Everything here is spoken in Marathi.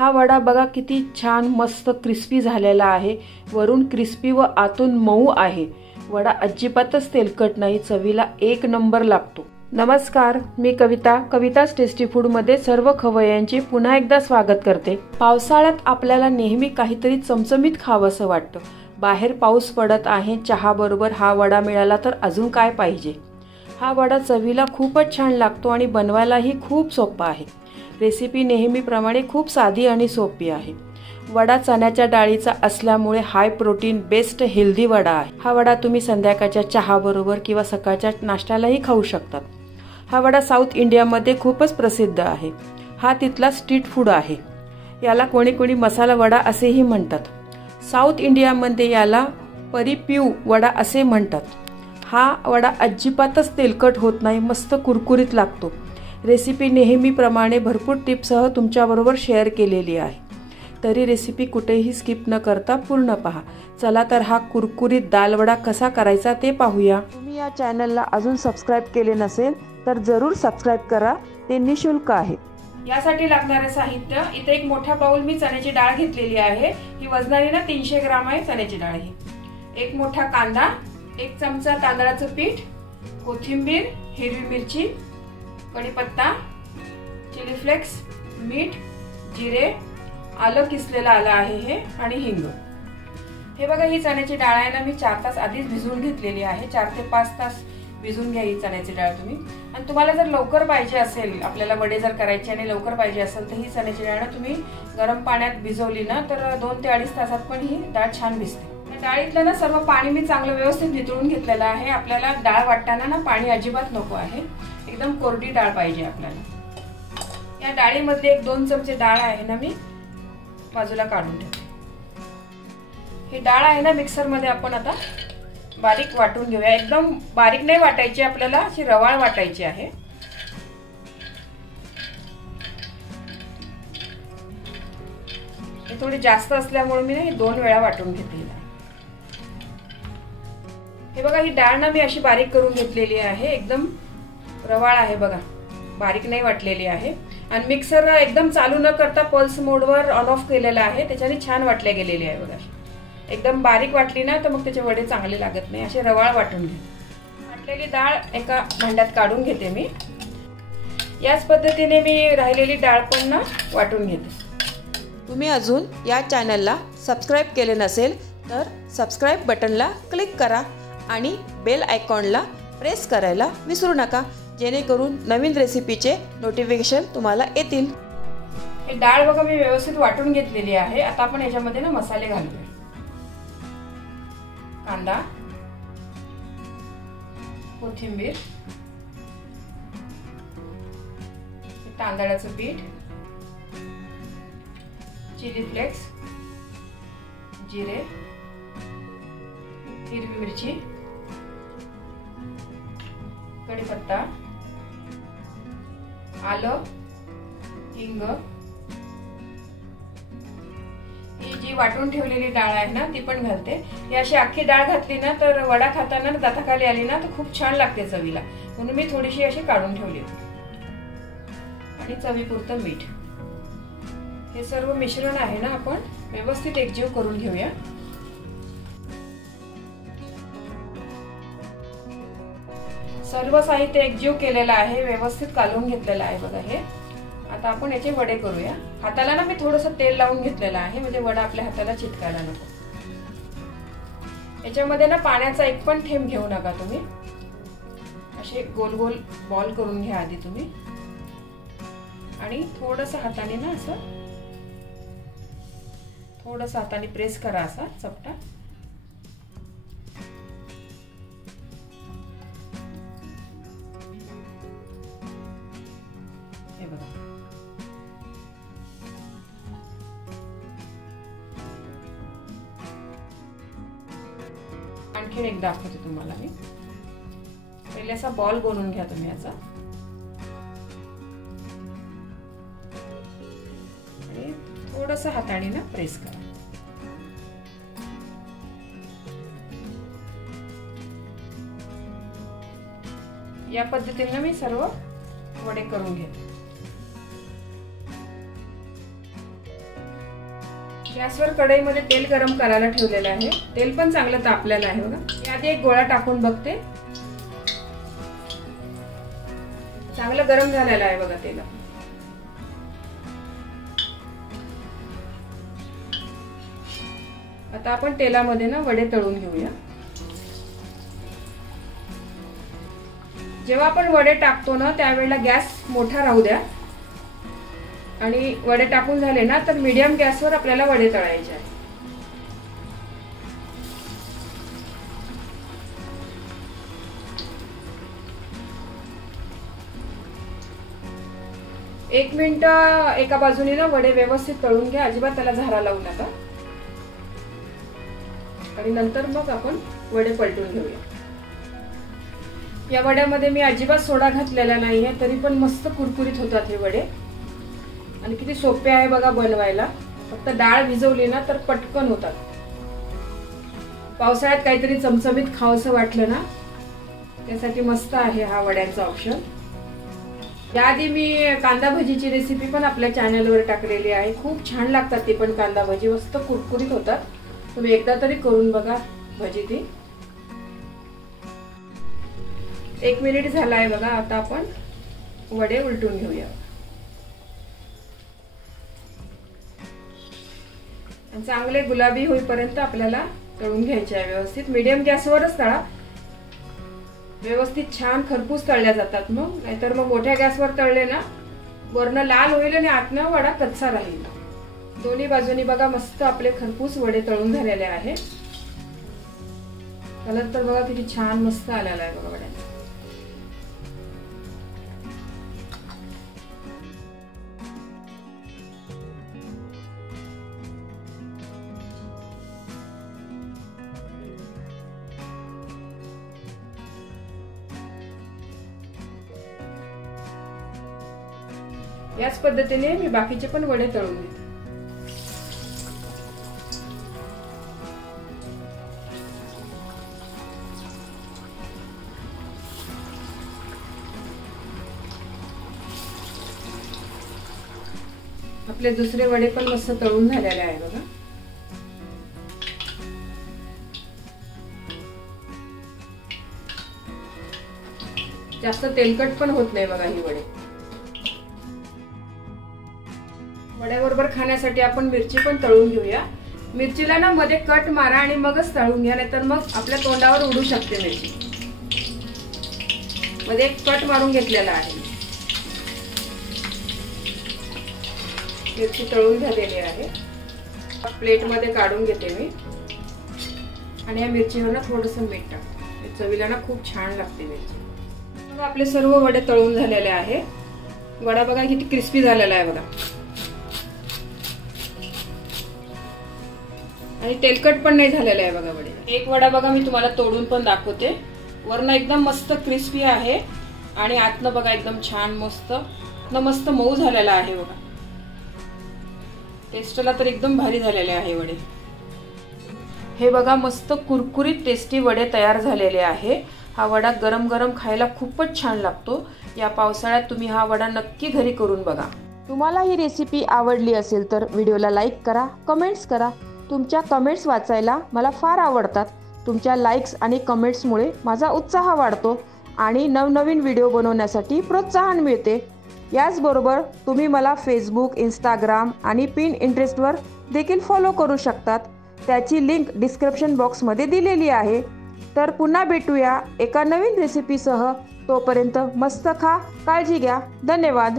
हा वडा बघा किती छान मस्त क्रिस्पी झालेला आहे। वरून क्रिस्पी व आतून मऊ आहे। वडा अजिबातच तेलकट नाही, चवीला एक नंबर लागतो। नमस्कार, मी कविता's टेस्टी फूड मध्ये सर्व खवय्यांचे पुन्हा एकदा स्वागत करते। पावसाळ्यात आपल्याला नेहमी काहीतरी चमचमीत खावंसं वाटतं। बाहेर पाऊस पडत आहे, चहा बरोबर हा वडा मिळाला तर अजून काय पाहिजे। हा वडा चवीला खूपच छान लागतो आणि बनवायलाही खूप सोपा आहे। रेसिपी नेहमीप्रमाणे खूप साधी आणि सोपी आहे। वडा चण्याच्या डाळीचा असल्यामुळे high protein best healthy vada आहे। हा वडा तुम्ही संध्याकाळच्या चहा बरोबर किंवा सकाळच्या नाश्त्यालाही खाऊ शकतात। हा वडा साऊथ इंडियामध्ये खूपच प्रसिद्ध आहे। हा तिथला स्ट्रीट फूड आहे। याला कोणी कोणी मसाला वडा असेही म्हणतात। साऊथ इंडियामध्ये याला परिप्यू वडा असे म्हणतात। हा वडा अजिबातच तेलकट होत नाही, मस्त कुरकुरीत लागतो। रेसिपी नेहमीप्रमाणे भरपूर टिप्ससह तुमच्याबरोबर शेअर केलेली आहे। तरी रेसिपी कुठेही स्किप न करता पूर्ण पहा। चला तर हा कुरकुरीत दाल वडा कसा करायचा ते पाहूया। तुम्ही या चॅनलला अजून सबस्क्राईब केले नसेल तर जरूर सबस्क्राईब करा, ते निशुल्क आहे। यासाठी लागणारे साहित्य, इथे एक मोठा बाउल मी चण्याची डाळ घेतलेली आहे। ही वजनाने 300 ग्राम आहे चण्याची डाळ ही। एक मोठा कांदा, एक चमचा तांदळाचं पीठ, कोथिंबीर, हिरवी मिरची, कढीपत्ता, चिली फ्लेक्स, मीठ, जिरे, आलं किसलेलं आलं आहे हे आणि हिंग। हे बघा, ही चण्याची डाळ आहे ना, मी 4 तास आधीच भिजवून घेतलेली आहे। 4 ते 5 तास भिजवून घ्या ही चण्याची डाळ तुम्ही। आणि तुम्हाला जर लवकर पाहिजे असेल, आपल्याला वडे जर करायचे आणि लवकर पाहिजे असेल तर ही चण्याची डाळ तुम्ही गरम पाण्यात भिजवली ना तर 2 ते 2.5 तासात पण ही डाळ छान भिजते। डाळीतलं ना सर्व पाणी मी चांगलं व्यवस्थित नितळून घेतलेलं आहे। आपल्याला डाळ वाटताना ना पाणी अजिबात नको आहे, एकदम कोरडी डाळ पाहिजे आपल्याला। या डाळीमध्ये 1-2 चमचे डाळ आहे ना मी बाजूला काढून ठेवते। ही डाळ आहे ना मिक्सर मध्ये आपण आता बारीक वाटून घेऊया। एकदम बारीक नाही वाटायची आपल्याला, अशी रवाळ वाटायची आहे। हे थोडी जास्त असल्यामुळे मी ना 2 वेळा वाटून घेतली। हे बघा, ही डाळ ना मी अशी बारीक करून घेतलेली आहे। एकदम रवाळ आहे बघा, बारीक नाही वाटलेली आहे। आणि मिक्सर एकदम चालू न करता पल्स मोडवर ऑन ऑफ केलेला आहे, त्याच्याने छान वाटले गेलेली आहे बघा। एकदम बारीक वाटली ना तर मग त्याचे वडे चांगले लागत नाही, असे रवाळ वाटून घे। वाटलेली डाळ एका भांड्यात काढून घेते मी। याच पद्धतीने मी राहिलेली डाळ पण ना वाटून घेते। तुम्ही अजून या चॅनलला सबस्क्राईब केले नसेल तर सबस्क्राईब बटनला क्लिक करा आणि बेल आयकॉनला प्रेस करायला विसरू नका, जेणेकरून नवीन रेसिपीचे नोटिफिकेशन तुम्हाला येतील। हे डाळ बघा मी व्यवस्थित वाटून घेतलेली आहे। आता आपण याच्यामध्ये ना मसाले घालूया। कांदा, कोथिंबीर, तांदळाचं पीठ, चिली फ्लेक्स, जिरे, हिरवी मिरची, कढीपत्ता, आलं, हिंग, ही जी वाटून ठेवलेली डाळ आहे ना ती पण घालते। ही अशी अख्खी डाळ घातली ना तर वडा खाताना दाताखाली आली ना तर खूप छान लागते चवीला, म्हणून मी थोडीशी अशी काढून ठेवली। आणि चवीपुरतं मीठ। हे सर्व मिश्रण आहे ना आपण व्यवस्थित एकजीव करून घेऊया। सर्व साहित्य एकजीव केलेलं आहे, व्यवस्थित कालवून घेतलेलं आहे बघा हे। आता आपण याचे वडे करूया। हाताला ना मी थोडंसं तेल लावून घेतलेलं आहे, म्हणजे वडा आपल्या हाताला चिटकायला नको। याच्यामध्ये ना पाण्याचा एक पण थेंब घेऊ नका तुम्ही। असे गोल गोल बॉल करून घ्या आधी तुम्ही आणि थोडंसं हाताने ना असं थोडंसं हाताने प्रेस करा असा चपटा। हे बघा, आणखीन एक दाखवते तुम्हाला मी। पहिले असा बॉल बनवून घ्या तुम्ही याचा आणि थोडंसं हाताने ना प्रेस करा। या पद्धतीने मी सर्व वडे करून घेते। गॅसवर कढईमध्ये तेल गरम करायला ठेवलेलं आहे. तेल पण चांगलं तापलेलं आहे बघा. याआधी एक गोळा टाकून बघते. चांगलं गरम झालेलं आहे बघा तेल. आता आपण तेलामध्ये ना वडे तळून घेऊया. जेव्हा आपण वडे टाकतो ना त्यावेळेला गॅस मोठा राहू द्या आणि वडे टाकून झाले ना तर मीडियम गॅसवर आपल्याला वडे तळायचे आहे. एक मिनिट एका बाजूने ना वडे व्यवस्थित तळून घ्या. अजिबात त्याला झारा लावू नका. आणि नंतर मग आपण वडे पलटून घेऊया. या वड्यामध्ये मी अजिबात सोडा घातलेला नाहीये तरी पण मस्त कुरकुरीत होतात हे वडे. आणि किती सोपे आहे बघा बनवायला. फक्त डाळ भिजवली ना तर पटकन होतात. पावसाळ्यात काहीतरी चमचमीत खावंसं वाटलं ना त्यासाठी मस्त आहे हा वड्यांचा ऑप्शन. याआधी मी कांदा भजीची रेसिपी पण आपल्या चॅनलवर टाकलेली आहे. खूप छान लागतात ती पण कांदा भजी. मस्त कुरकुरीत होतात. तुम्ही एकदा तरी करून बघा भजी ती. 1 मिनिट झाला आहे बघा. आता आपण वडे उलटून घेऊया. चांगले गुलाबी होईपर्यंत आपल्याला तळून घ्यायचे आहे व्यवस्थित. मीडियम गॅसवरच तळा. व्यवस्थित छान खरपूस तळल्या जातात मग. नाहीतर मग मोठ्या गॅसवर तळले ना वरनं लाल होईल आणि आतनं वडा कच्चा राहील. दोन्ही बाजूनी बघा मस्त आपले खरपूस वडे तळून झालेले आहे. कलर तर बघा किती छान मस्त आलेला आहे बघा वड्यांचा. याच पद्धतीने मी बाकीचे पण वडे तळून घेते. आपले दुसरे वडे पण मस्त तळून झालेले आहे बघा. जास्त तेलकट पण होत नाही बघा ही वडे. वड्याबरोबर खाण्यासाठी आपण मिरची पण तळून घेऊया. मिरचीला ना मध्ये कट मारा आणि मगच तळून घ्या. नाहीतर मग आपल्या तोंडावर उडू शकते मिरची. मध्ये एक कट मारून घेतलेला आहे. मिरची तळून झालेली आहे. प्लेट मध्ये काढून घेते मी. आणि या मिरचीवर ना थोडंसं मीठ टाकते. चवीला ना खूप छान लागते मिरची. आपले सर्व वडे तळून झालेले आहे. वडा बघा किती क्रिस्पी झालेला आहे बघा. आणि तेलकट पण नाही झालेला आहे बघा वडे. एक वडा बघा मी तुम्हाला तोडून पण दाखवते. वरनं एकदम मस्त क्रिस्पी आहे आणि आतनं बघा एकदम छान मस्त मऊ झालेला आहे बघा. टेस्टला तर एकदम भारी झालेले आहे वडे. हे बघा मस्त कुरकुरीत टेस्टी वडे तयार झालेले आहे. हा वडा गरम गरम खायला खूपच छान लागतो. या पावसाळ्यात तुम्ही हा वडा नक्की घरी करून बघा. तुम्हाला ही रेसिपी आवडली असेल तर व्हिडिओला लाईक करा, कमेंट्स करा. तुमच्या कमेंट्स वाचायला मला फार आवडतात. तुमच्या लाईक्स आणि कमेंट्समुळे माझा उत्साह वाढतो आणि नवनवीन व्हिडिओ बनवण्यासाठी प्रोत्साहन मिळते. याचबरोबर तुम्ही मला फेसबुक, इंस्टाग्राम आणि पिंटरेस्टवर देखील फॉलो करू शकतात. त्याची लिंक डिस्क्रिप्शन बॉक्समध्ये दिलेली आहे. तर पुन्हा भेटूया एका नवीन रेसिपीसह. तोपर्यंत मस्त खा, काळजी घ्या. धन्यवाद.